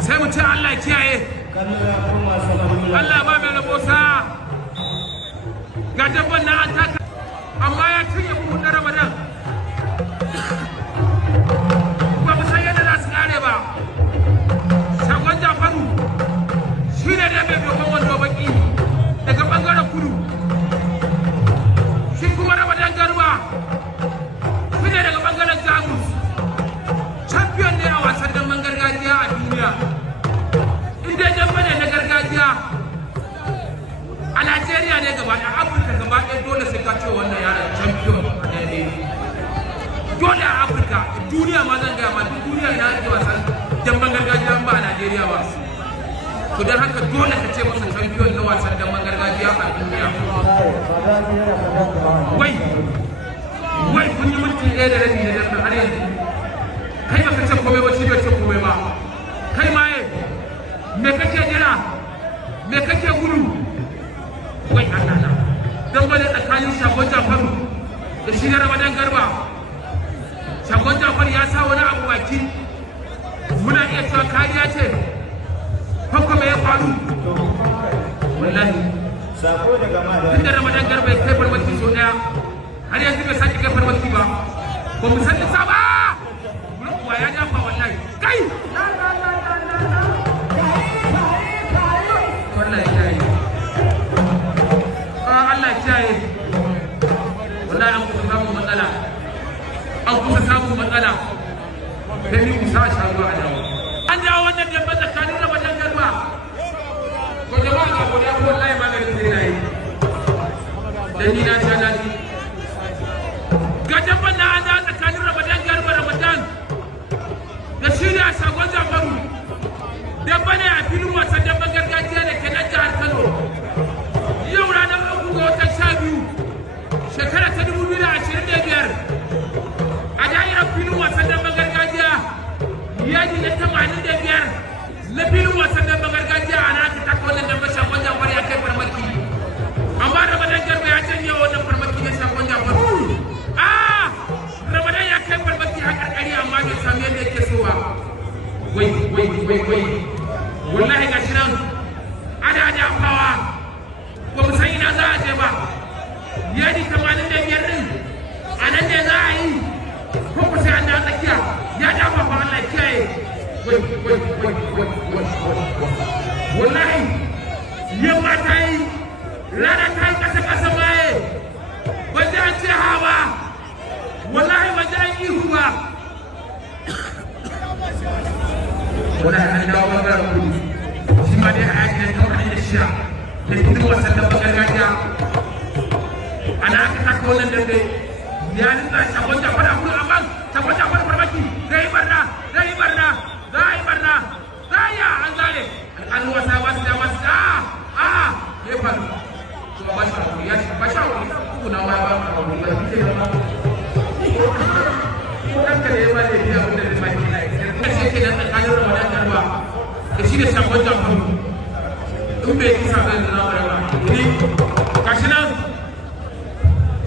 sai mu ce Allah kiyaye Allah ba mai rabosa ga dabban na an taka amma ya cinye buhu na Ramadan ba mu san yadda za su kare ba. Shagon Jafaru shi ne da mai dogon wando baki daga bangaren kudu, shi kuma Ramadan Garba shi ne daga bangaren Jamus. Champion ne a wasan damben gargajiya a duniya. Inda dambe ne na gargajiya a Najeriya ne gaba ɗaya, Afirka gaba ɗaya dole sai ka ce wannan yaron champion ne. Dole a Afirka, duniya ma zan gaya ma, duk duniya ina ake wasan damben gargajiya ba a Najeriya ba. To don haka dole ka ce masa champion na wasan damben gargajiya a duniya. Wai kun yi minti ɗaya da rabi da dambe har yanzu. Kai ba ka ce komai ba, shi bai ce komai ba. Kai maye me kake jira, me kake gudu? Wai Allah na dan bane tsakanin Shagon Jafaru da shi na Ramadan Garba. Shagon Jafaru ya sa wani abu baki, muna iya cewa kariya ce ko kuma ya faru. Wallahi sako daga madara tunda Ramadan Garba ya kai farmaki so daya har yanzu bai sake kai farmaki ba mu san isa ba. Wa ya dafa wallahi kai wallahi kai Allah kiyaye. Wallahi an kusa samun matsala, an kusa samun matsala. Sai ni kusa shago a dawo an dawo wannan dabba tsakanin Ramadan Garba ko jama'a ga godiya ko wallahi maganin sai nayi dan ni na sha dadi ga dabban na an dawo tsakanin Ramadan Garba da shi ne a Shagon Jafaru. Dabba ne a filin wasan dabban gargajiya da ke nan jihar Kano. Yau ranar 3 ga watan 12 shekara ta 2025 a da'irar filin wasan dabban gargajiya yaji na 85 na filin wasan dabban gargajiya a na aka taka wannan dabba. Shagon Jafaru ya kai farmaki amma Ramadan Garba ya canja wannan farmaki na Shagon Jafaru. Ramadan ya kai farmaki a karkari amma bai sami yadda yake so ba. Wai wallahi ga shi nan ana da amfawa ba mu san ina za a je ba. Yadi 85 din a nan ne za a yi ko ku sai an da tsakiya ya dafa ba Allah kiyaye. Wallahi yamma ta yi rana ta yi kasa maye ba za a ce ha ba. Wallahi ba za a yi ihu ba. Wallahi an dawo bangaren kudu shi ma dai a yaki ne kamar hanyar shiya da hidin wasan da gargajiya. Ana aka taka wannan dambe ya nuna Shagon Jafaru a kudu amma Shagon Jafaru farmaki zai yi barna za a yi barna za a yi an zare alƙalin wasa ba su dama su ya faru to ba shi hakuri ya ba shi hakuri kuna ma ba ka hakuri ba shi ke da kanka da ya ba da biya abin da zai maki na ce ke da tsakanin Ramadan Garba da shi da Shagon Jafaru in bai kisa zai zama wani ba ni gashi nan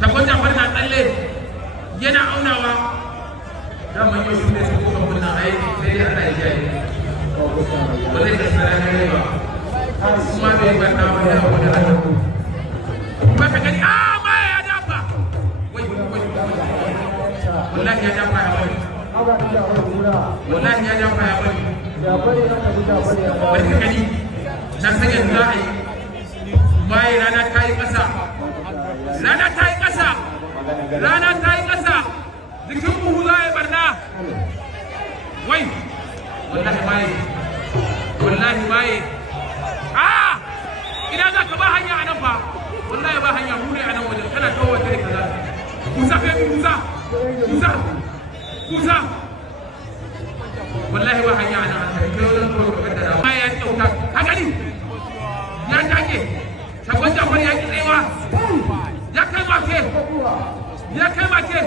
Shagon Jafaru na tsalle yana aunawa daman yau shi ne su kuka kunna aiki sai dai ana yi ba zai kasara ne ba kuma bai barna ba ya wani rana kuma ka gani ba ya dafa wai wallahi ya dafa ya bari wallahi ya dafa ya bari bari ka gani na san yanzu za a yi mai rana ta yi ƙasa rana ta yi ƙasa rana ta yi ƙasa jikin buhu za a yi barna wai wallahi mai wallahi mai ina za ka ba hanya a nan fa wallahi ba hanya mu ne a nan wajen kana kawo wata da kaza kusa kai kusa kusa kusa wallahi ba hanya a nan kai wajen kawo ka da ma ya kyauta ka gani ya take sabon jafar ya ki tsayawa ya kai make ya kai make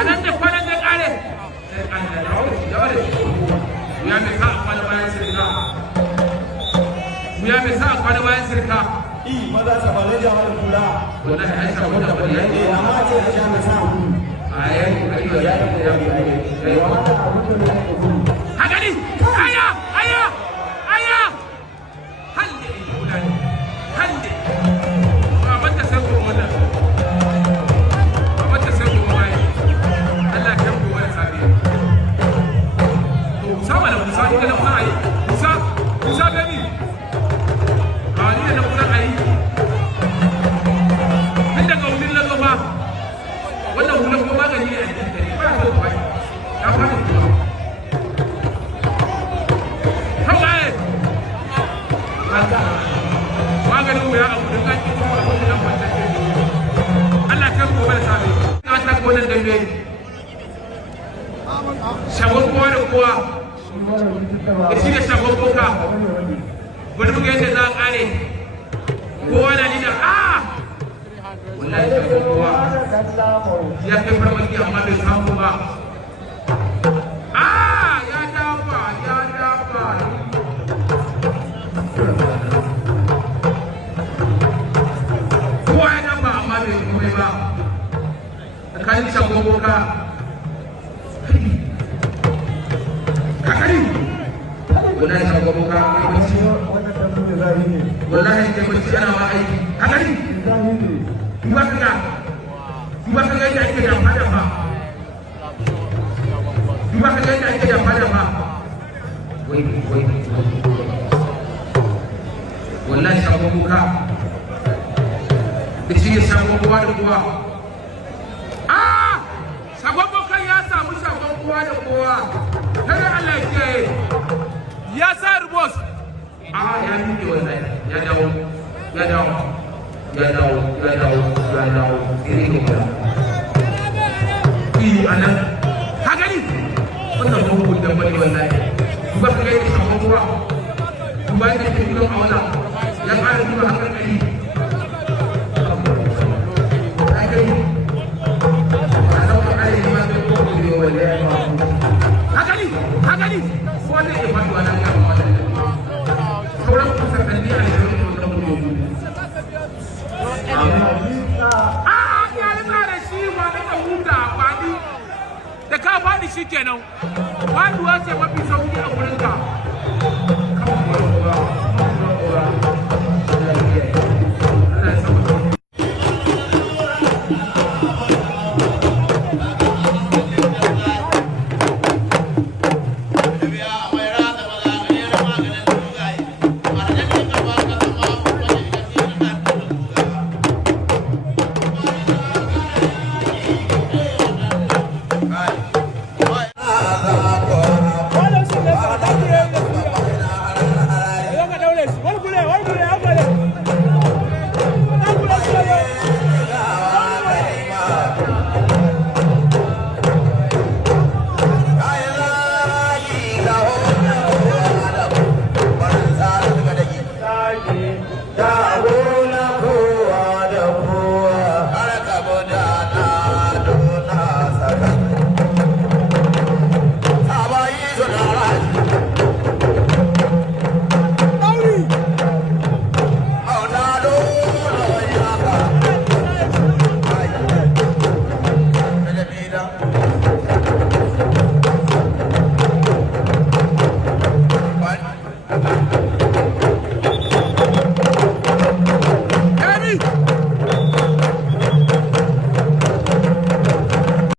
a nan da kwanan da kare ya mai sa a kwana bayan sirka ya mai sa a kwana bayan sirka maza sabalai jama'a da kula wallahi ai sabon jafar ya yi amma ce da sha mai sa hagani aya aya aya halle halle baban ta sai kuma wannan baban ta sai kuma mai Allah ya ku wani sabi to sama da musa ina da musa ai musa gani ali da musa ai inda ga wurin lazo ba wannan wurin ko magani ne a cikin ba ta ba ya fara maganin wuya a kudin kaki kuma a kudin nan wanda ke Allah kan gobe da sabi na ta gonan dambe shagon kowa da kowa da shi da shagon koka bari mu ga yadda za a kare kowa na nina wallahi shagon kowa ya kai farmaki amma bai samu ba ya dafa tsakanin shagon boka kakari wallahi shagon boka wallahi ke bacci ana ma aiki kakari duba kaga yadda ake da fada ba duba kaga yadda ake da fada ba wai wallahi shagon boka da shi ne shagon kowa da kowa shagon bokan ya samu shagon kowa da kowa kada Allah ya kiyaye ya sa ribos ya miƙe wannan ya dawo iri ne kuma anan ka gani wannan hukun da bane wallahi duba ka ga yadda shagon kowa duba yadda ke gidan a wannan ya ƙara duba hakan kari hagani wanda ya faɗi wa nan ya ba da sauran kusurkanni a yanzu da mutum ya rika da shi ba da ka huta faɗi da ka faɗi shi kenan faɗuwa ce mafi sauki a wurinka